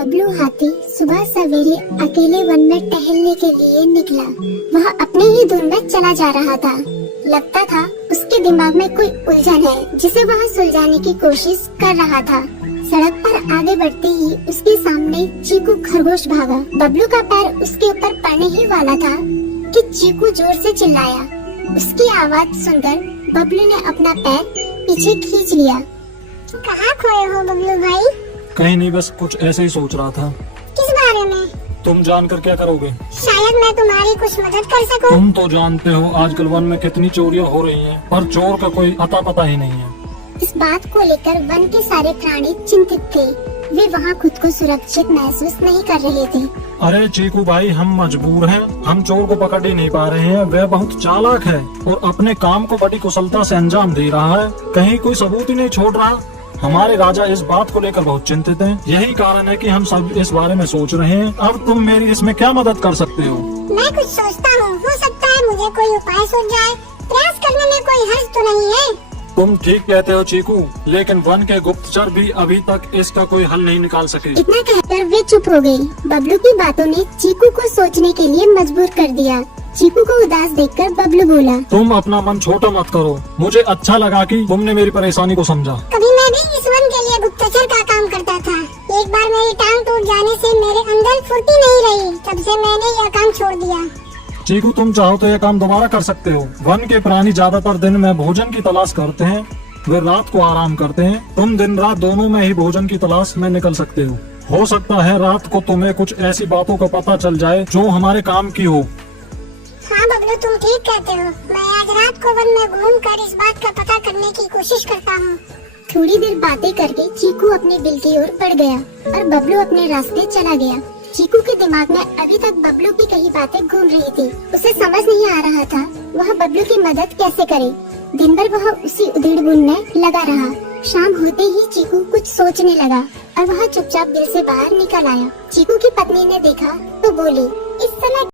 बबलू हाथी सुबह सवेरे अकेले वन में टहलने के लिए निकला। वह अपने ही धुन में चला जा रहा था। लगता था उसके दिमाग में कोई उलझन है जिसे वह सुलझाने की कोशिश कर रहा था। सड़क पर आगे बढ़ते ही उसके सामने चीकू खरगोश भागा। बबलू का पैर उसके ऊपर पड़ने ही वाला था कि चीकू जोर से चिल्लाया। उसकी आवाज सुनकर बबलू ने अपना पैर पीछे खींच लिया। कहाँ खोए हो बबलू भाई? कहीं नहीं, बस कुछ ऐसे ही सोच रहा था। किस बारे में? तुम जानकर क्या करोगे? शायद मैं तुम्हारी कुछ मदद कर सकूं। तुम तो जानते हो आजकल वन में कितनी चोरियां हो रही हैं, पर चोर का कोई अता पता ही नहीं है। इस बात को लेकर वन के सारे प्राणी चिंतित थे। वे वहाँ खुद को सुरक्षित महसूस नहीं कर रहे थे। अरे चीकू भाई, हम मजबूर हैं। हम चोर को पकड़ ही नहीं पा रहे हैं। वह बहुत चालाक है और अपने काम को बड़ी कुशलता से अंजाम दे रहा है। कहीं कोई सबूत ही नहीं छोड़ रहा। हमारे राजा इस बात को लेकर बहुत चिंतित हैं। यही कारण है कि हम सब इस बारे में सोच रहे हैं। अब तुम मेरी इसमें क्या मदद कर सकते हो? मैं कुछ सोचता हूँ, हो सकता है मुझे कोई उपाय सूझ जाए। प्रयास करने में कोई हर्ज तो नहीं है। तुम ठीक कहते हो चीकू, लेकिन वन के गुप्तचर भी अभी तक इसका कोई हल नहीं निकाल सके। इतना कहकर वे चुप हो गई। बबलू की बातों ने चीकू को सोचने के लिए मजबूर कर दिया। चीकू को उदास देखकर बबलू बोला, तुम अपना मन छोटा मत करो। मुझे अच्छा लगा कि तुमने मेरी परेशानी को समझा। कभी मैं भी इस वन के लिए गुप्तचर का काम करता था। एक बार मेरी टांग टूट जाने से मेरे अंदर फुर्ती नहीं रही। तब से मैंने यह काम छोड़ दिया। चीकू, तुम चाहो तो यह काम दोबारा कर सकते हो। वन के प्राणी ज्यादातर दिन में भोजन की तलाश करते हैं, वे रात को आराम करते हैं। तुम दिन रात दोनों में ही भोजन की तलाश में निकल सकते हो सकता है रात को तुम्हें कुछ ऐसी बातों का पता चल जाए जो हमारे काम की हो। हाँ बबलू, तुम ठीक कहते हो। मैं आज रात को वन में घूमकर इस बात का पता करने की कोशिश करता हूँ। थोड़ी देर बातें करके चीकू अपने बिल की ओर बढ़ गया और बबलू अपने रास्ते चला गया। चीकू के दिमाग में अभी तक बबलू की कई बातें घूम रही थी। उसे समझ नहीं आ रहा था वह बबलू की मदद कैसे करे। दिन भर वह उसी उधेड़-बुन में लगा रहा। शाम होते ही चीकू कुछ सोचने लगा और वह चुपचाप बिल से बाहर निकल आया। चीकू की पत्नी ने देखा तो बोली, इस समय